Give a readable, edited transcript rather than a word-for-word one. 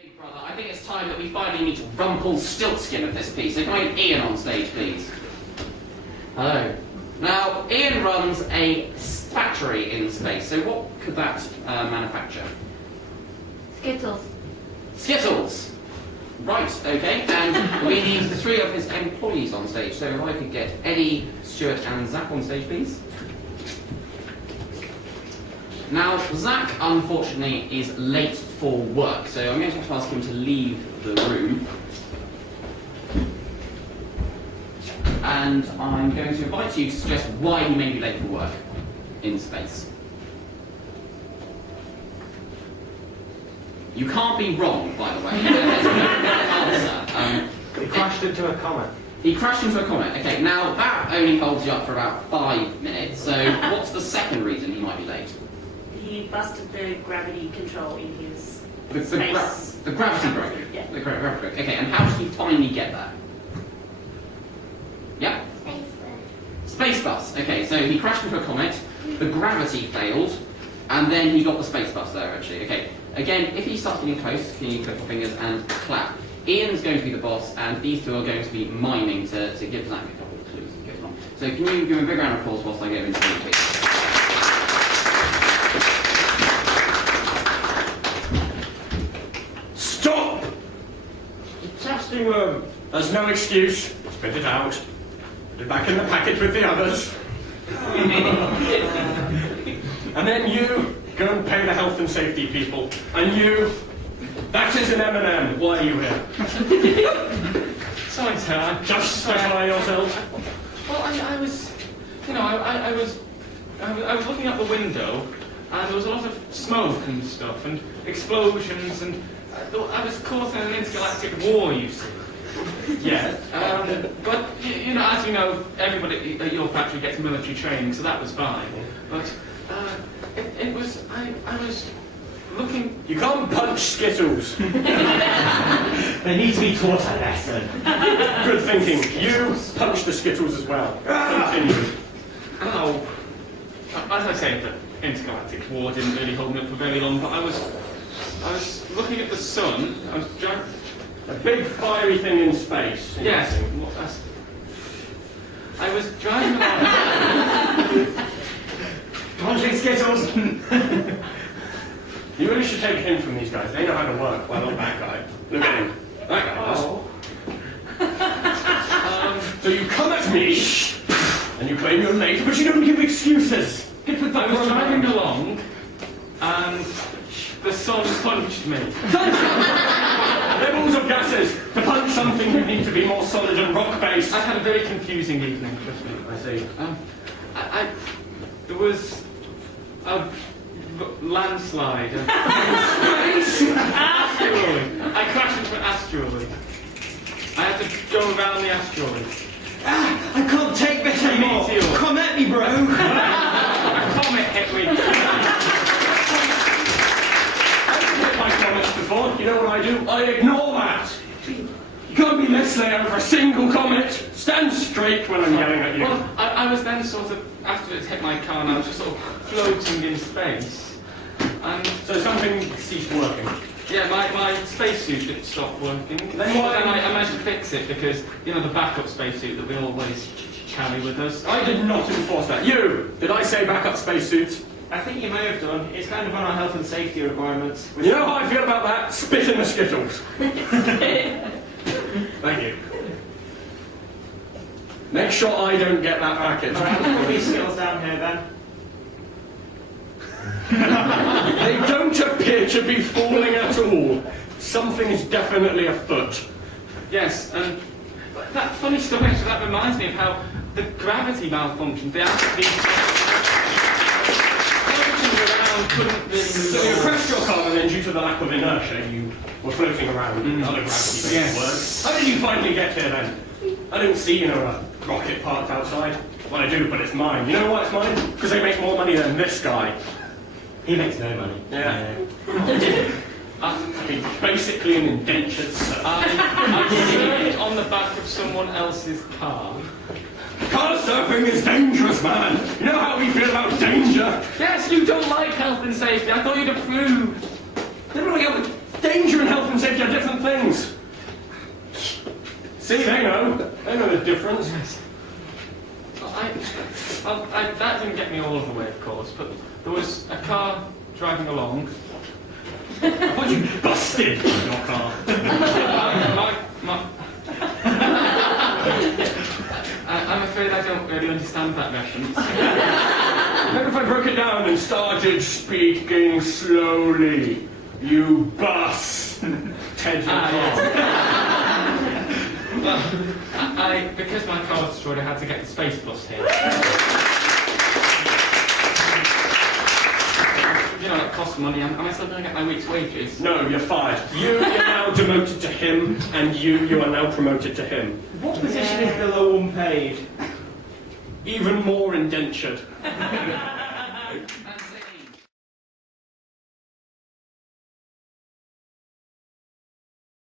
Big brother, I think it's time that we finally meet Rumpelstiltskin of this piece. So can I get Ian on stage, please? Hello. Now, Ian runs a factory in space, so what could that manufacture? Skittles. Skittles! Right, okay, and we need the three of his employees on stage, so if I could get Eddie, Stuart and Zach on stage, please. Now, Zach, unfortunately, is late for work, so I'm going to have to ask him to leave the room. And I'm going to invite you to suggest why he may be late for work in space. You can't be wrong, by the way. There's no answer. He crashed into a comet. He crashed into a comet. Okay, now that only holds you up for about 5 minutes, so what's the second reason he might be late? He busted the gravity control in his The gravity broke. Yeah. The gravity broke. Okay, and how did he finally get there? Yeah? Space bus. Okay, so he crashed into a comet, the gravity failed, and then he got the space bus there, actually. Okay, again, if he starts getting close, can you click your fingers and clap? Ian's going to be the boss, and these two are going to be miming to give Zach a couple of clues and get along. So can you give him a big round of applause whilst I go into the piece? Stop! The testing room. There's no excuse. Spit it out. Put it back in the packet with the others. And then you go and pay the health and safety people. And you, that is an M&M. Why are you here? Sorry, sir. Justify yourself. Well, I was, you know, I was looking out the window, and there was a lot of smoke and stuff, and explosions, and I was caught in an intergalactic war, you see. Yeah. But you know, as you know, everybody at your factory gets military training, so that was fine. But it was I was looking. You can't punch Skittles. They need to be taught a lesson. Good thinking. You punch the Skittles as well. Continue. Ow. As I say, the intergalactic war didn't really hold me up for very long, but I was looking at the sun. I was driving. A big fiery thing in space. Yes. I was driving along. Punching Skittles! You really should take a hint from these guys. They know how to work. Well, not that guy. Look at him. That guy does. So you come at me, and you claim you're late, but you don't give excuses. I was driving along, and the sun punched me. Levels of gases. To punch something, you need to be more solid and rock-based. I had a very confusing evening, trust me. I see. There was a landslide. Asteroid. I crashed into an asteroid. I had to go around the asteroid. I can't take this anymore! Meteor. Come at me, bro! A comet hit me. My comments before. You know what I do? I ignore that. You can't be this late over a single comet. Stand straight when I'm yelling at you. Well, I was then sort of, after it hit my car, and I was just sort of floating in space. And So something ceased working. yeah, my spacesuit it stopped working. Then why- But then I managed to fix it because, you know, the backup spacesuit that we always carry with us. I did not enforce that. You! Did I say backup spacesuits? I think you may have done. It's kind of on our health and safety requirements. You know how I feel about that? Spit in the Skittles. Thank you. Make sure I don't get that package. Alright, we'll put these Skittles down here then. They don't appear to be falling at all. Something is definitely afoot. Yes, and that funny story, actually, that reminds me of how the gravity malfunctioned. The couldn't really So you crashed your car and then due to the lack of inertia you were floating around in other gravity-based Yes. words. How did you finally get here then? I don't see, you know, a rocket parked outside. Well, I do, but it's mine. You know why it's mine? Because they make more money than this guy. He makes no money. Yeah. He's basically an indentured servant. I served on the back of someone else's car. Car surfing is dangerous, man. You know how we feel about danger? Yes, you don't like health and safety. I thought you'd approve. They're running out with Danger and health and safety are different things. See, they know the difference. That didn't get me all of the way, of course, but there was a car driving along. I thought you busted your car. I'm afraid I don't really understand that reference. Maybe if I broke it down and started speaking slowly. You bus. Ted your car. Well, because my car was destroyed, I had to get the space bus here. You know, it costs money. Am I still going to get my week's wages? No, you're fired. You're now demoted to him, and you are now promoted to him. What position is below unpaid? Even more indentured.